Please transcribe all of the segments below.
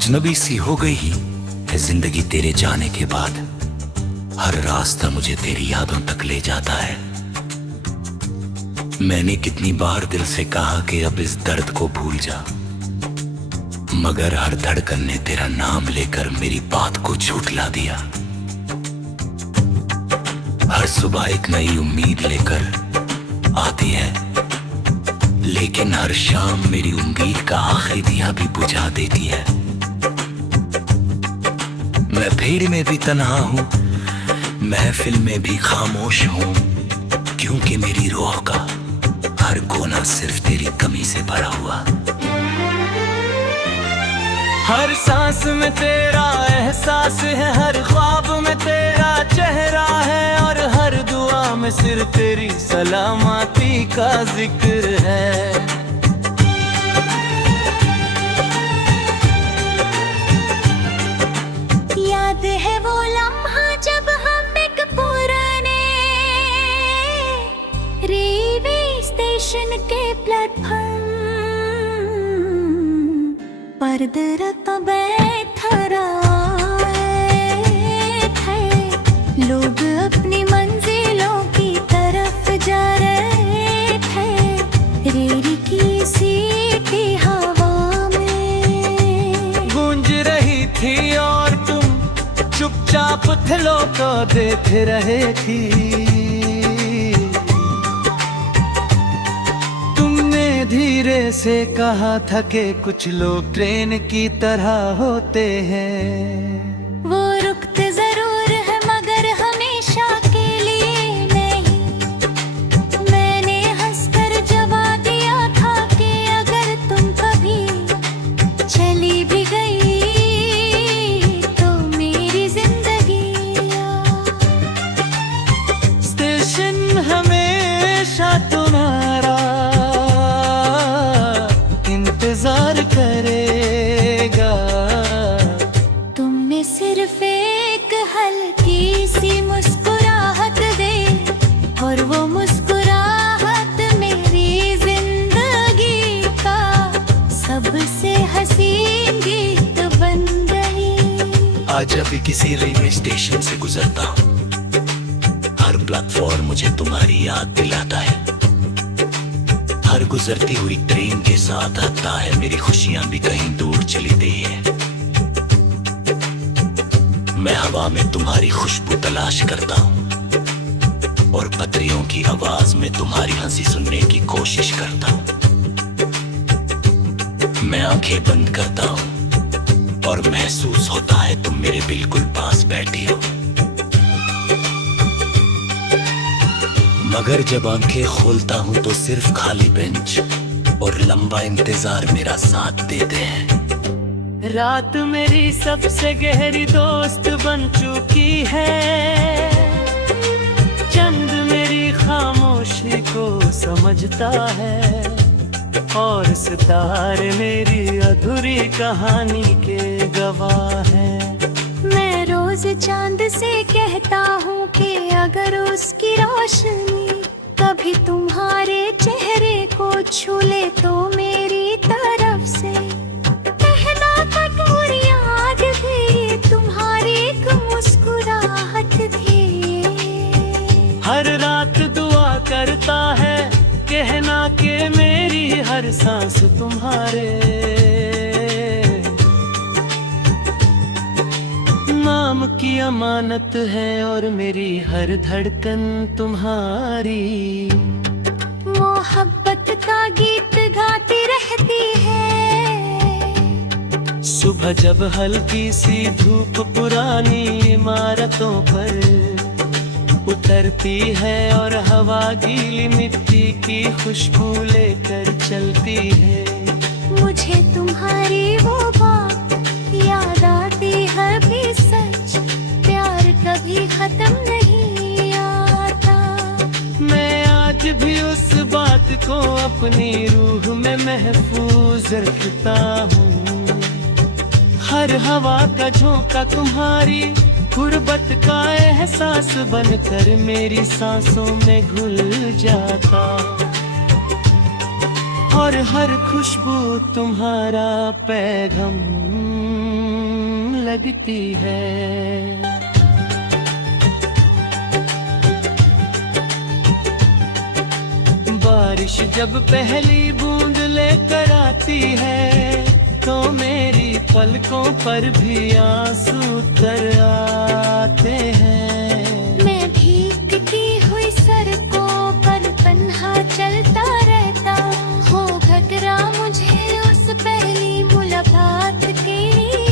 अजनबी सी हो गई है जिंदगी तेरे जाने के बाद। हर रास्ता मुझे तेरी यादों तक ले जाता है। मैंने कितनी बार दिल से कहा कि अब इस दर्द को भूल जा, मगर हर धड़कन ने तेरा नाम लेकर मेरी बात को झूठला दिया। हर सुबह एक नई उम्मीद लेकर आती है, लेकिन हर शाम मेरी उम्मीद का आखिरी दिया भी बुझा देती है। मैं भीड़ में भी तन्हा हूँ, महफिल में भी खामोश हूँ, क्योंकि मेरी रूह का हर कोना सिर्फ तेरी कमी से भरा हुआ। हर सांस में तेरा एहसास है, हर ख्वाब में तेरा चेहरा है, और हर दुआ में सिर्फ तेरी सलामती का जिक्र है। याद है वो लम्हा जब हम एक पुराने रेलवे स्टेशन के प्लेटफॉर्म पर दरख्त बैठा रहे थे। लोग अपनी मंजिलों की तरफ जा रहे थे, रेल की सीटी हवा में गूंज रही थी और तुम चुपचाप दिलों को देख रहे थी। तुमने धीरे से कहा था कि कुछ लोग ट्रेन की तरह होते हैं। वो रुकते जरूर है मगर हमेशा के लिए नहीं। मैंने हंसकर जवाब दिया था कि अगर तुम कभी चली भी गई तो मेरी जिंदगी स्टेशन हमेशा तुम्हारा इंतजार करेगा। तुमने सिर्फ एक हल्की सी मुस्कुराहट दे, और वो मुस्कुराहट मेरी जिंदगी का सबसे हसीन गीत बन गई। आज जब भी किसी रेलवे स्टेशन से गुजरता हूँ, हर प्लेटफॉर्म मुझे तुम्हारी याद दिलाता है। हर गुजरती हुई ट्रेन के साथ आता है मेरी खुशियां भी कहीं दूर चली गई है। मैं हवा में तुम्हारी खुशबू तलाश करता हूँ, और पत्रियों की आवाज में तुम्हारी हंसी सुनने की कोशिश करता हूँ। मैं आंखें बंद करता हूँ और महसूस होता है तुम मेरे बिल्कुल पास बैठी हो, मगर जब आंखें खोलता हूं तो सिर्फ खाली बेंच और लंबा इंतजार मेरा साथ देते हैं। रात मेरी सबसे गहरी दोस्त बन चुकी है। चंद मेरी खामोशी को समझता है, और सितारे मेरी अधूरी कहानी के गवाह हैं। मैं रोज चांद से कहता हूँ कि अगर उसकी रोशनी कभी तुम्हारे चेहरे को छू ले तो मेरी तरफ से पहला कटोर याद भी तुम्हारी एक मुस्कुराहट थी। हर रात दुआ करता है, कहना कि मेरी हर सांस तुम्हारे नाम की अमानत है, और मेरी हर धड़कन तुम्हारी मोहब्बत का गीत गाती रहती है। सुबह जब हल्की सी धूप पुरानी इमारतों पर उतरती है, और हवा गीली मिट्टी की खुशबू लेकर चलती है, मुझे तुम्हारी वो बात याद आती है भी सच, प्यार कभी खत्म नहीं आता। मैं आज भी उस बात को अपनी रूह में महफूज रखता हूँ। हर हवा का झोंका तुम्हारी गुर्बत का एहसास बनकर मेरी सांसों में घुल जाता, और हर खुशबू तुम्हारा पैगाम लगती है। बारिश जब पहली बूंद लेकर आती है तो मेरी पलकों पर भी आंसू तर आते हैं। मैं भीगती हुई सड़कों पर तन्हा चलता रहता हो घटरा मुझे उस पहली मुलाकात की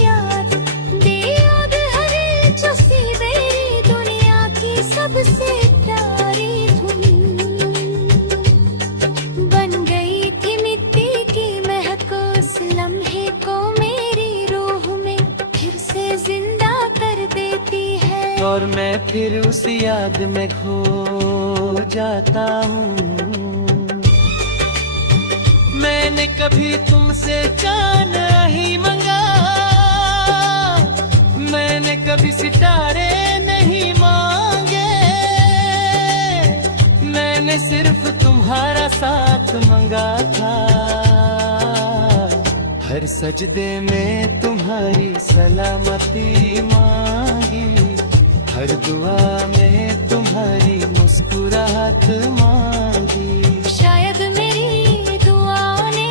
याद। दे याद हरे जो सी मेरी दुनिया की सबसे प्यारी धुन बन गई थी मिट्टी की महक उस लम्हे को मेरी रूह में फिर से जिंदा कर देती है। और मैं फिर उस याद में खो जाता हूँ। मैंने कभी तुमसे चांद नहीं मंगा, मैंने कभी सितारे नहीं मांगे, मैंने सिर्फ तुम्हारा साथ मांगा था। हर सजदे में तुम्हारी सलामती मांगी, हर दुआ में तुम्हारी मुस्कुराहट मांगी। शायद मेरी दुआ ने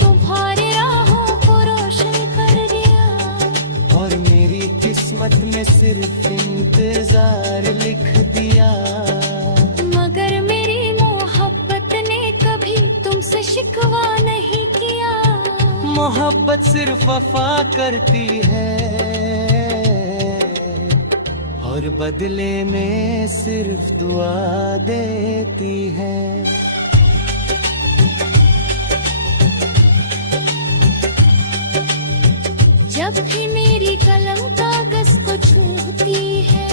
तुम्हारी राहों को रोशन कर दिया और मेरी किस्मत में सिर्फ इंतजार लिख दिया। मगर मेरी मोहब्बत ने कभी तुमसे शिकवा नहीं किया। मोहब्बत सिर्फ वफा करती है और बदले में सिर्फ दुआ देती है। जब भी मेरी कलम कागज को छूती है